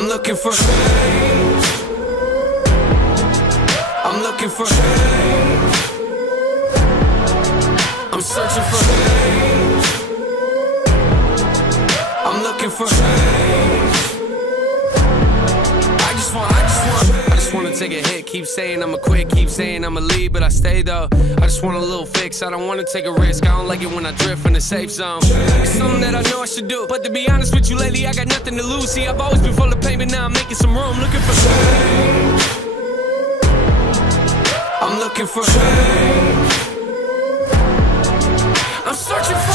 I'm looking for change. I'm looking for change. I'm searching for change. I'm looking for change. I just wanna take a hit. Keep saying I'ma quit, keep saying I'ma leave, but I stay though. I just want a little fix, I don't wanna take a risk. I don't like it when I drift in the safe zone. It's something that I know I should do, but to be honest with you lately, I got nothing to lose. See, I've always been full of pain, but now I'm making some room. Looking for change. I'm looking for change. I'm searching for